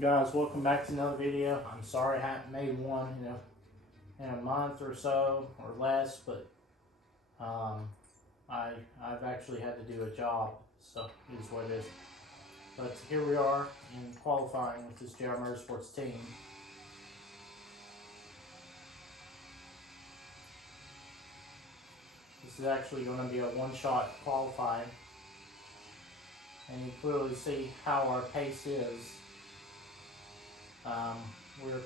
Guys, welcome back to another video. I'm sorry I haven't made one in a month or so or less, but I've actually had to do a job, so it is what it is. But here we are in qualifying with this JR Motorsports team. This is actually going to be a one-shot qualifying, and you clearly see how our pace is. We're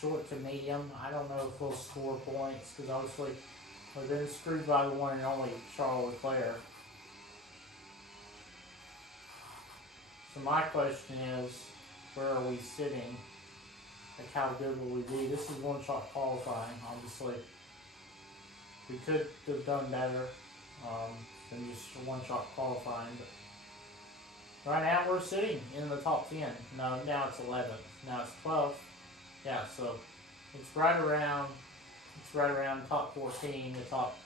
short to medium. I don't know if we'll score points because obviously we've been screwed by the one and only Charles Leclerc. So my question is, where are we sitting? Like, how good will we be? This is one-shot qualifying, obviously. We could have done better than just one-shot qualifying, but right now we're sitting in the top 10. No, now it's 11th. Now it's 12th. Yeah, so it's right around top 14 to top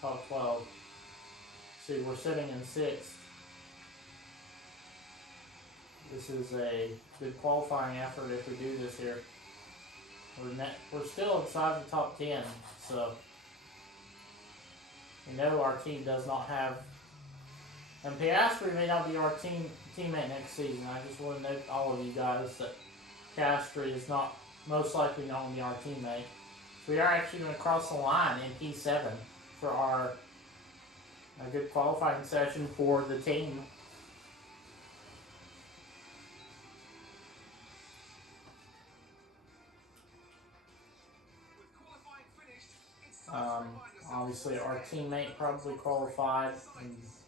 12. See, we're sitting in 6th. This is a good qualifying effort if we do this here. We're still inside the top 10, so we know our team does not have. And Piastri may not be our teammate next season. I just want to note to all of you guys that Piastri is most likely not going to be our teammate. So we are actually going to cross the line in P7 for a good qualifying session for the team. Obviously, our teammate probably qualified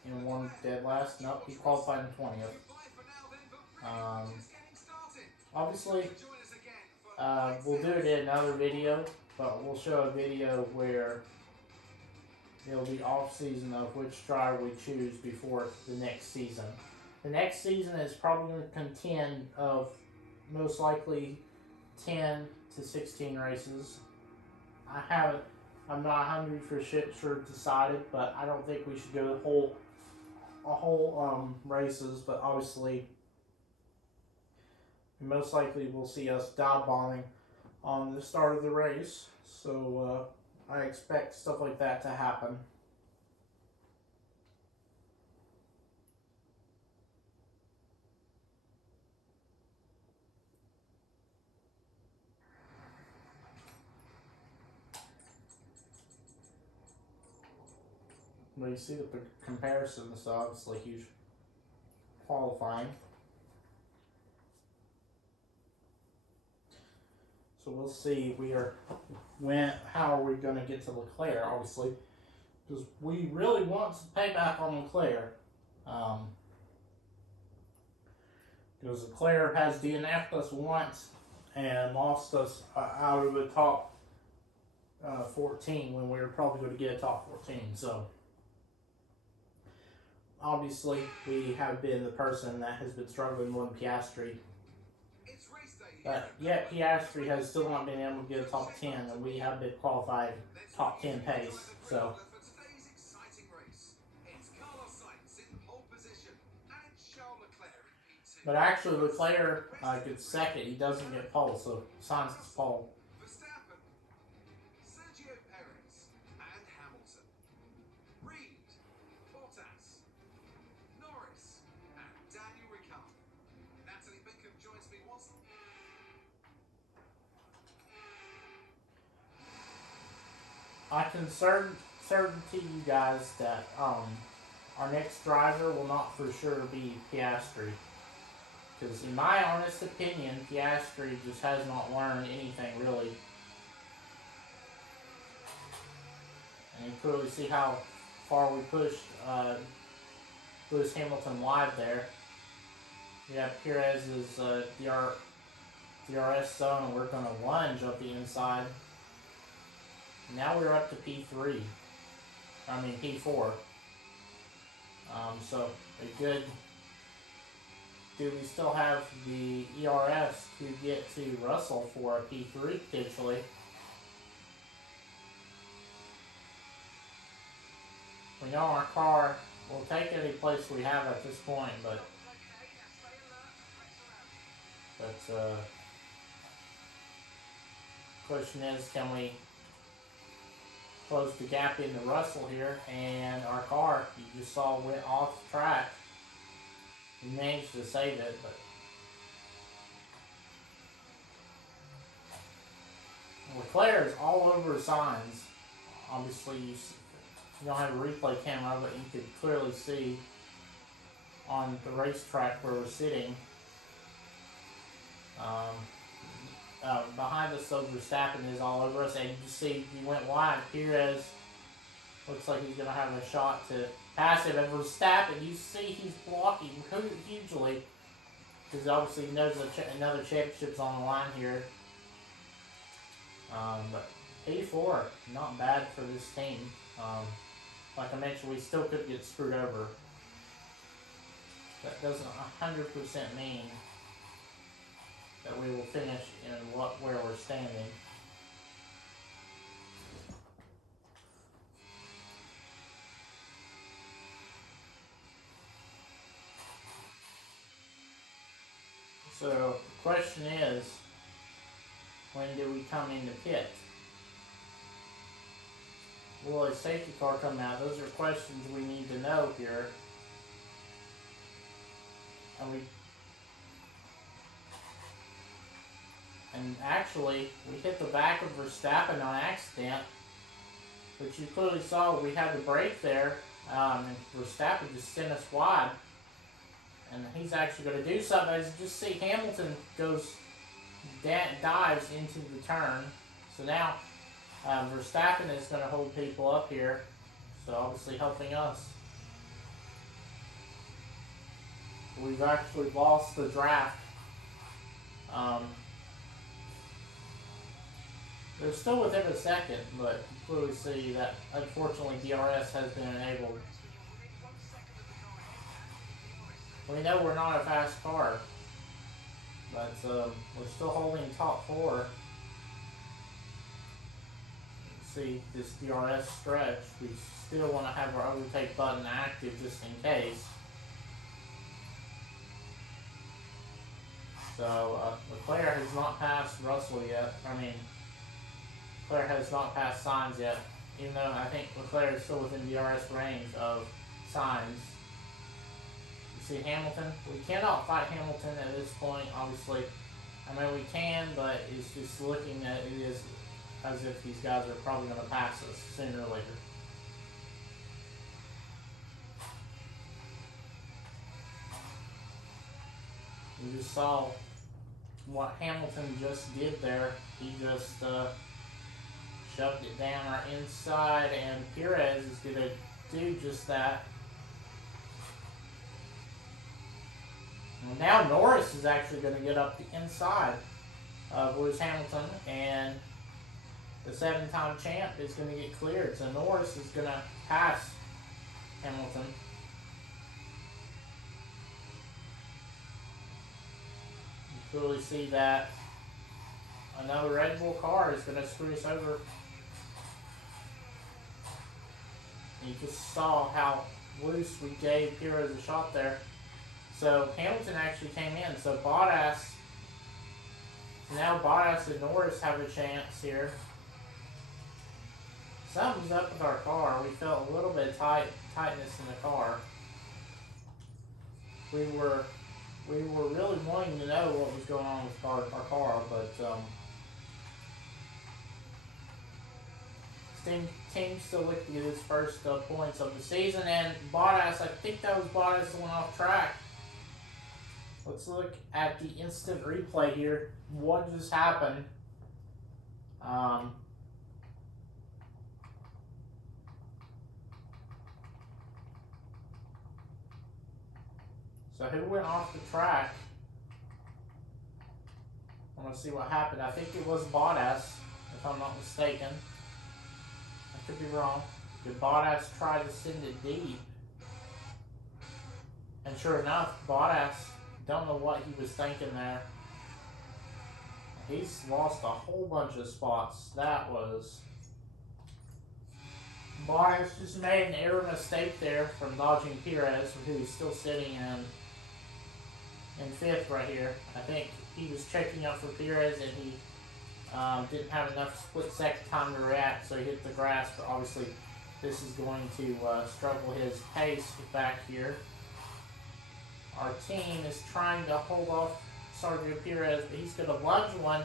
in one dead last. Nope, he qualified in 20th. Obviously, we'll do it in another video, but we'll show a video where it'll be off season of which driver we choose before the next season. The next season is probably going to contend of most likely 10 to 16 races. I'm not 100% sure decided, but I don't think we should go the whole races. But obviously, most likely we'll see us dive bombing on the start of the race. So I expect stuff like that to happen. But you see the comparison is obviously huge qualifying. So we'll see how are we going to get to Leclerc, obviously, because we really want to pay back on Leclerc. Because Leclerc has DNF'd us once and lost us out of the top 14 when we were probably going to get a top 14. So obviously we have been the person that has been struggling more than Piastri. But yet Piastri has still not been able to get a top 10, and we have been qualified top 10 pace. So but actually Leclerc gets second. He doesn't get pole, so Sainz gets pole. I can certainty you guys that our next driver will not for sure be Piastri. Because in my honest opinion, Piastri just has not learned anything really. And you clearly see how far we pushed Lewis Hamilton wide there. We have Perez's DRS zone, and we're going to lunge up the inside. Now we're up to P4. So a good. Do we still have the ERS to get to Russell for a P3 potentially? We know our car will take any place we have at this point, but But question is, can we close the gap into Russell here? And our car, you just saw, went off track. We managed to save it, but Leclerc is all over signs. Obviously, you don't have a replay camera, but you could clearly see on the racetrack where we're sitting. Behind us, so Verstappen is all over us, and you see he went wide. Perez looks like he's going to have a shot to pass him, and Verstappen, you see he's blocking hugely, because obviously he knows another championship's on the line here. But P4, not bad for this team. Like I mentioned, we still could get screwed over. That doesn't 100% mean that we will finish in where we're standing. So the question is, when do we come into pit? Will a safety car come out? Those are questions we need to know here. And actually, we hit the back of Verstappen on accident, which you clearly saw. We had the brake there, and Verstappen just sent us wide. And he's actually going to do something. As you just see, Hamilton dives into the turn. So now Verstappen is going to hold people up here, so obviously helping us. We've actually lost the draft. They're still within a second, but you clearly see that unfortunately DRS has been enabled. We know we're not a fast car, but we're still holding top four. See this DRS stretch, we still want to have our overtake button active just in case. So Leclerc has not passed Russell yet. Leclerc has not passed Sainz yet, even though I think Leclerc is still within DRS range of Sainz. You see Hamilton? We cannot fight Hamilton at this point, obviously. We can, but it's just looking at it is as if these guys are probably going to pass us sooner or later. You just saw what Hamilton just did there. He just shoved it down our inside, and Perez is going to do just that. Well, now Norris is actually going to get up the inside of Lewis Hamilton, and the 7-time champ is going to get cleared. So Norris is going to pass Hamilton. You clearly see that another Red Bull car is going to screw us over. You just saw how loose we gave Perez a shot there. So Hamilton actually came in. So now Bottas and Norris have a chance here. Something's up with our car. We felt a little bit of tightness in the car. We were really wanting to know what was going on with our car, but team still looked to get his first points of the season, and Bottas, I think that was Bottas that went off track. Let's look at the instant replay here. What just happened? So who went off the track? I want to see what happened. I think it was Bottas, if I'm not mistaken. I could be wrong. Did Bottas try to send it deep? And sure enough, Bottas, don't know what he was thinking there. He's lost a whole bunch of spots. That was... Bottas just made an error mistake there from dodging Perez, who is still sitting in fifth right here. I think he was checking up for Perez and he didn't have enough split second time to react, so he hit the grass. But obviously, this is going to struggle his pace back here. Our team is trying to hold off Sergio Perez, but he's going to lunge one.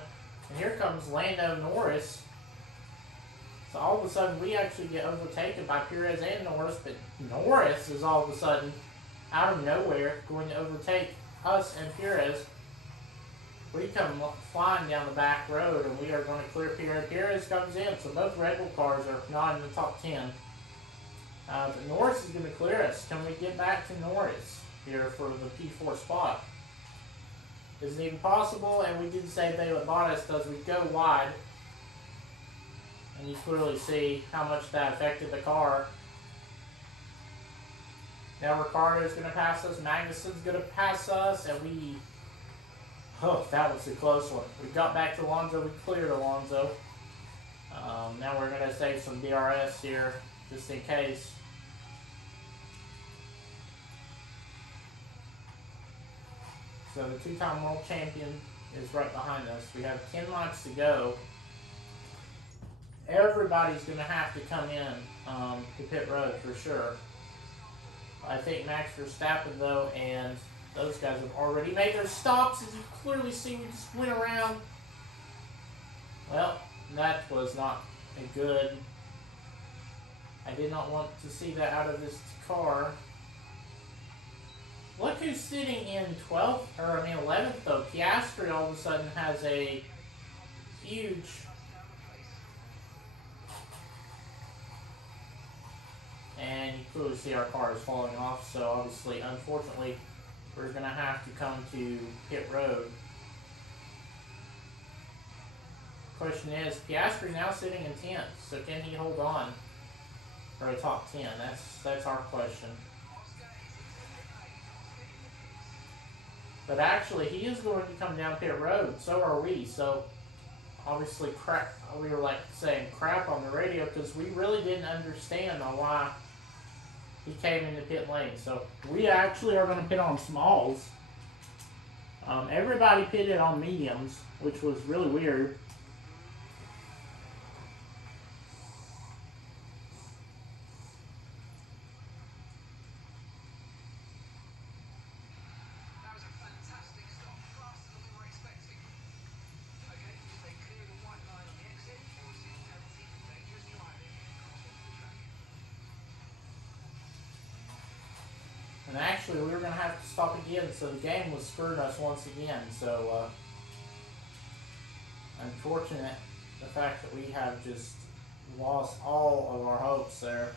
And here comes Lando Norris. So all of a sudden, we actually get overtaken by Perez and Norris, but Norris is all of a sudden, out of nowhere, going to overtake us and Perez. We come flying down the back road, and we are going to clear Perez. Perez comes in, so both Red Bull cars are not in the top 10. But Norris is going to clear us. Can we get back to Norris here for the P4 spot? Is it even possible? And we did say Bailey Bottas does we go wide. And you clearly see how much that affected the car. Now Ricciardo is going to pass us. Magnussen's going to pass us. And we... Oh, that was a close one. We got back to Alonso. We cleared Alonso. Now we're going to save some DRS here, just in case. So the two-time world champion is right behind us. We have 10 laps to go. Everybody's going to have to come in to pit road for sure. I think Max Verstappen, though, and those guys have already made their stops. As you clearly see, we just went around. Well, that was not a good... I did not want to see that out of this car. Look who's sitting in 12th, or 11th though. Piastri all of a sudden has a huge... And you clearly see our car is falling off, so obviously, unfortunately, we're going to have to come to pit road. Question is, Piastri now sitting in 10th, so can he hold on for a top 10? That's our question. But actually, he is going to come down pit road. So are we. So obviously, we were like saying crap on the radio because we really didn't understand on why he came into pit lane. So we actually are going to pit on smalls. Everybody pitted on mediums, which was really weird. And actually, we were going to have to stop again, so the game was screwing us once again. So, unfortunate, the fact that we have just lost all of our hopes there.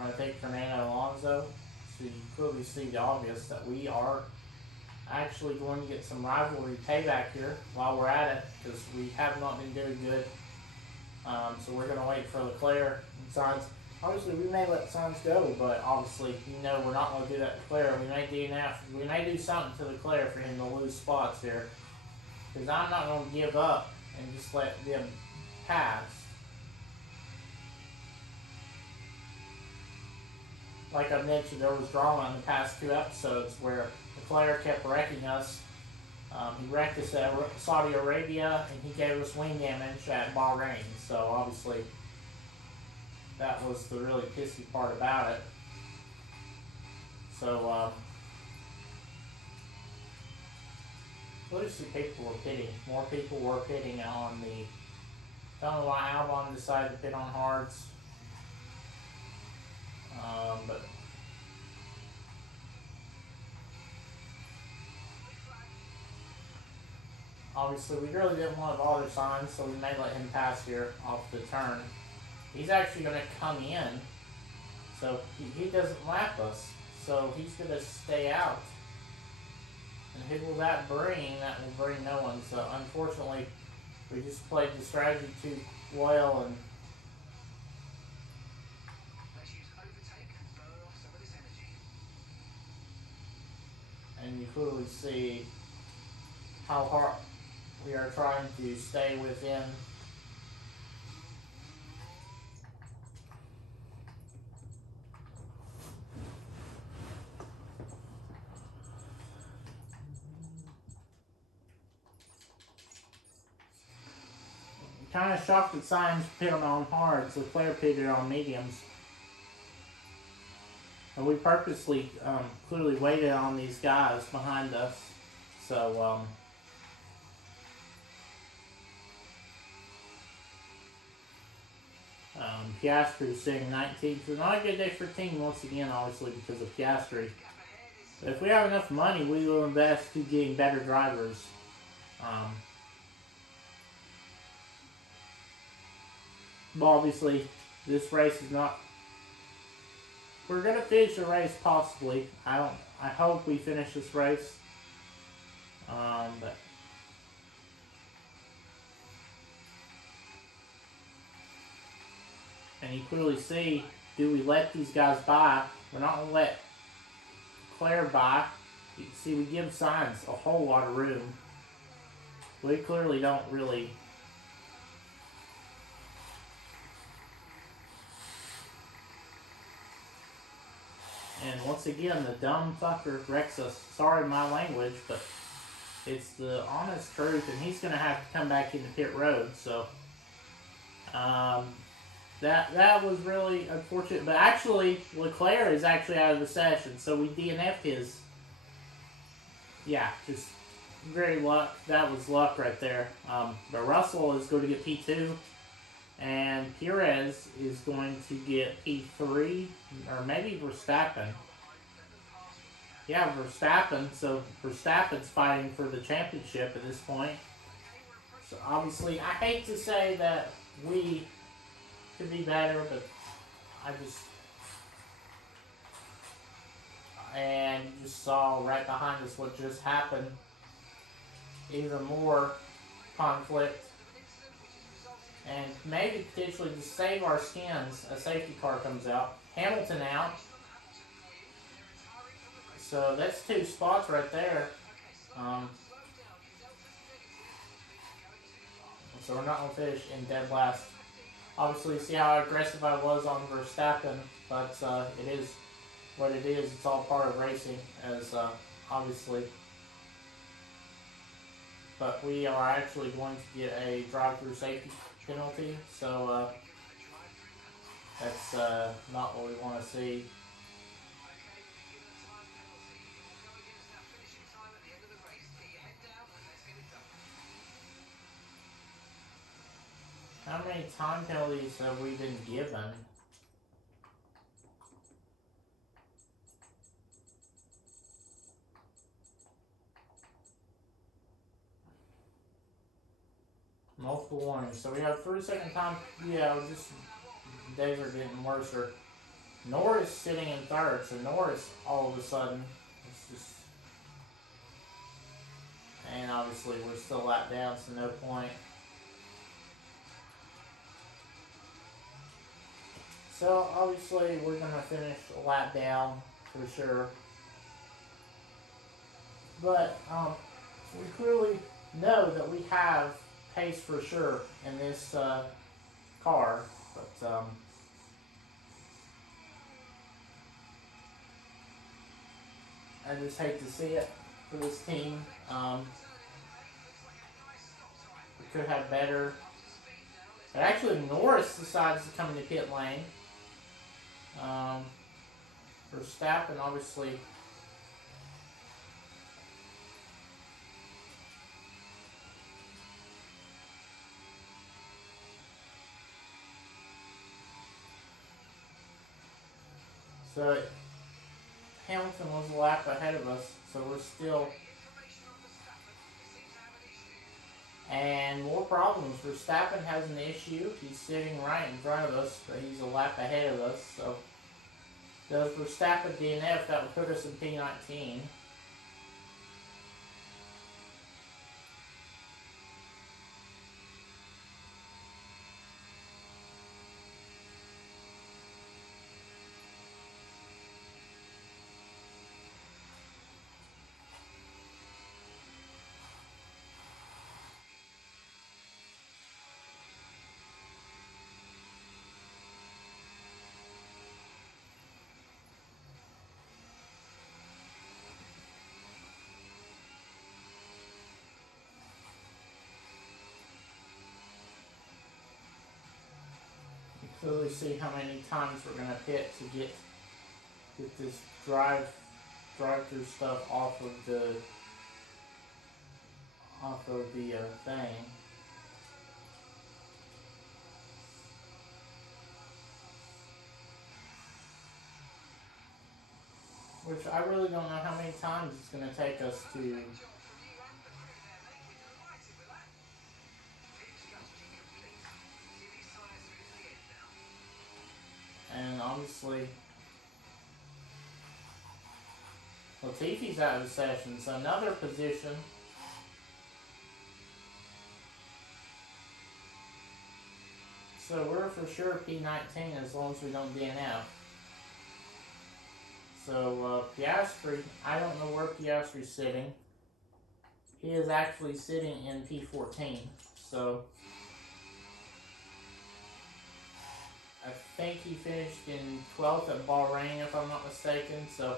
I think Fernando Alonso, so you clearly see the obvious that we are actually going to get some rivalry payback here while we're at it, because we have not been doing good. So we're going to wait for Leclerc and Sainz. Obviously, we may let Sainz go, but obviously, we're not going to do that to Leclerc. We may do something to Leclerc for him to lose spots here, because I'm not going to give up and just let them pass. Like I mentioned, there was drama in the past 2 episodes where Leclerc kept wrecking us. He wrecked us at Saudi Arabia, and he gave us wing damage at Bahrain. So obviously, that was the really pissy part about it. So, what is the people were pitting? More people were pitting on the... Don't know why Albon decided to pit on hards. But... Obviously, we really didn't want to bother Sainz, so we may let him pass here off the turn. He's actually going to come in, so he doesn't lap us, so he's going to stay out. And who will that bring? That will bring no one. So unfortunately, we just played the strategy too well, and you clearly see how hard we are trying to stay within. kind of shocked that Sainz pit on hards. Leclerc pitted on mediums. And we purposely clearly waited on these guys behind us. So, Piastri sitting 19th. So not a good day for team once again, obviously, because of Piastri. But if we have enough money, we will invest to getting better drivers. But obviously, this race is not. We're gonna finish the race possibly. I hope we finish this race. But and you clearly see, do we let these guys by? We're not gonna let Claire by. You can see we give Sainz a whole lot of room. We clearly don't really. And once again, the dumb fucker wrecks us. Sorry my language, but it's the honest truth, and he's going to have to come back into pit road. So that was really unfortunate. But actually, Leclerc is actually out of the session, so we DNF'd his. Yeah, just very luck. That was luck right there. But Russell is going to get P2. And Perez is going to get P3, or maybe Verstappen. Yeah, Verstappen. So Verstappen's fighting for the championship at this point. So obviously, I hate to say that we could be better, but and you just saw right behind us what just happened. Even more conflict. And maybe potentially to save our skins, a safety car comes out. Hamilton out. So that's 2 spots right there. So we're not going to finish in dead last. Obviously, see how aggressive I was on Verstappen, but it is what it is. It's all part of racing, as obviously. But we are actually going to get a drive-through safety penalty, so that's not what we want to see. How many time penalties have we been given? Multiple warnings. So we have 3-second time. Yeah, just days are getting worse. Norris sitting in 3rd, so Norris all of a sudden, it's just, and obviously we're still a lap down, so no point. So obviously we're gonna finish a lap down for sure. But we clearly know that we have pace for sure in this car, but I just hate to see it for this team. We could have better. But actually, Norris decides to come into pit lane. Verstappen, obviously. So Hamilton was a lap ahead of us, so we're still. And more problems. Verstappen has an issue. He's sitting right in front of us, but he's a lap ahead of us. So does Verstappen DNF? That would put us in P19. clearly see how many times we're gonna pit to get this drive-through stuff off of the thing. Which I really don't know how many times it's gonna take us to. And obviously, Latifi's out of the session, so another position. So we're for sure P19 as long as we don't DNF. So Piastri, I don't know where Piastri's sitting. He is actually sitting in P14. So I think he finished in 12th at Bahrain, if I'm not mistaken. So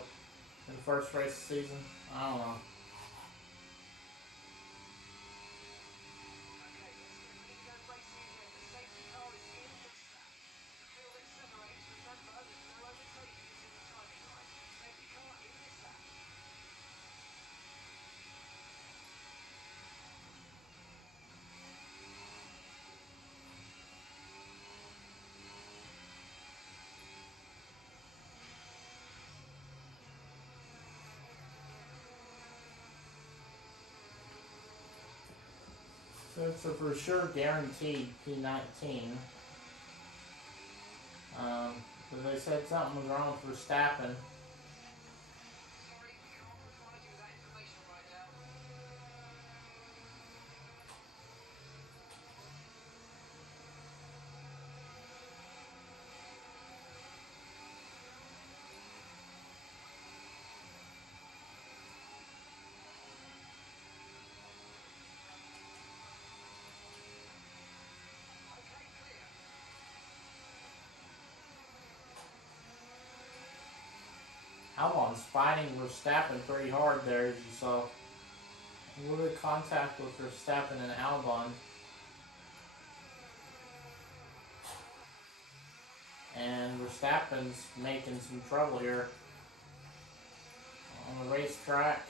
in the first race of the season, I don't know. So it's a for sure guaranteed P19. But they said something was wrong with Verstappen. Albon's fighting Verstappen pretty hard there, as you saw. A little bit of contact with Verstappen and Albon. And Verstappen's making some trouble here on the racetrack.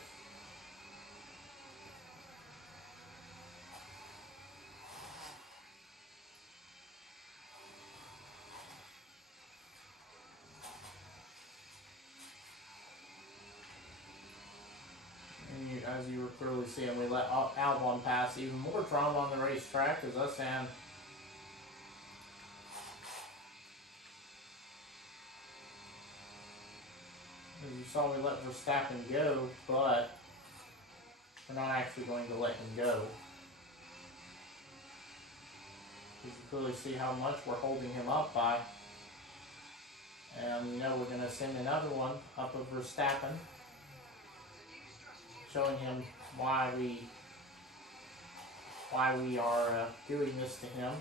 As you were clearly seeing, we let Albon pass. Even more drama on the racetrack as us and as you saw, we let Verstappen go, but we're not actually going to let him go. You can clearly see how much we're holding him up by. And we're going to send another one up of Verstappen, showing him why we are doing this to him.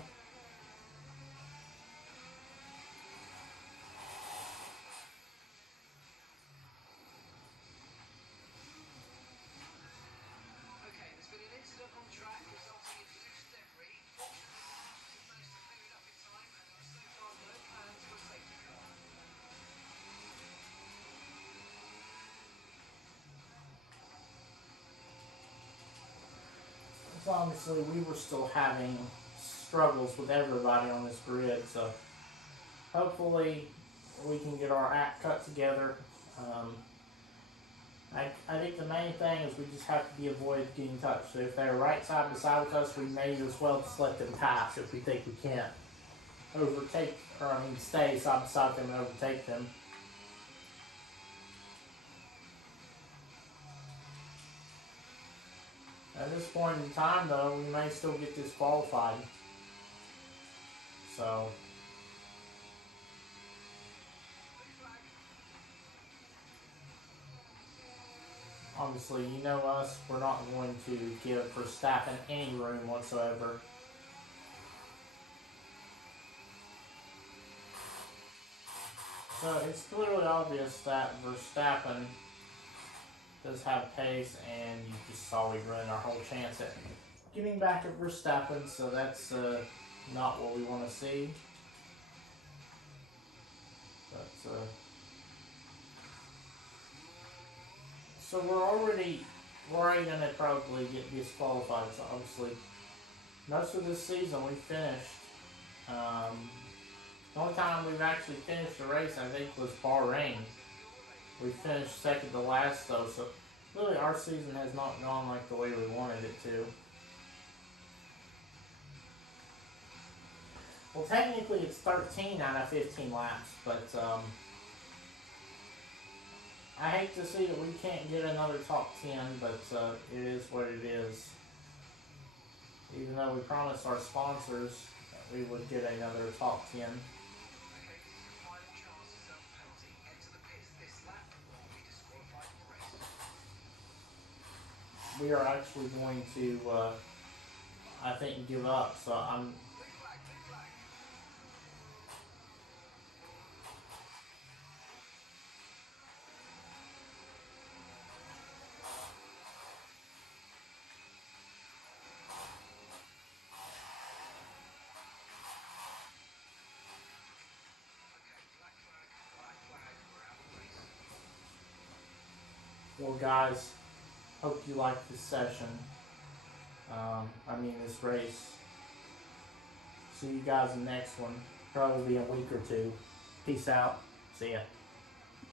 So obviously we were still having struggles with everybody on this grid, so hopefully we can get our act cut together. I think the main thing is we just have to avoid getting touched. So if they're right side by side with us, we may as well just let them pass if we think we can't stay side by side with them and overtake them. At this point in time, though, we may still get disqualified. So, obviously, you know us, we're not going to give Verstappen any room whatsoever. So, it's clearly obvious that Verstappen does have pace, and you just saw we ruined our whole chance at getting back at Verstappen, so that's not what we want to see. But so we're already gonna probably get disqualified. So obviously, most of this season we finished. The only time we've actually finished a race, I think, was Bahrain. We finished second to last though, so really our season has not gone like the way we wanted it to. Well, technically it's 13 out of 15 laps, but I hate to see that we can't get another top 10, but it is what it is. Even though we promised our sponsors that we would get another top 10. We are actually going to, I think, give up. So I'm. Well, guys, hope you liked this session. This race. See you guys in the next one. Probably be a week or two. Peace out. See ya.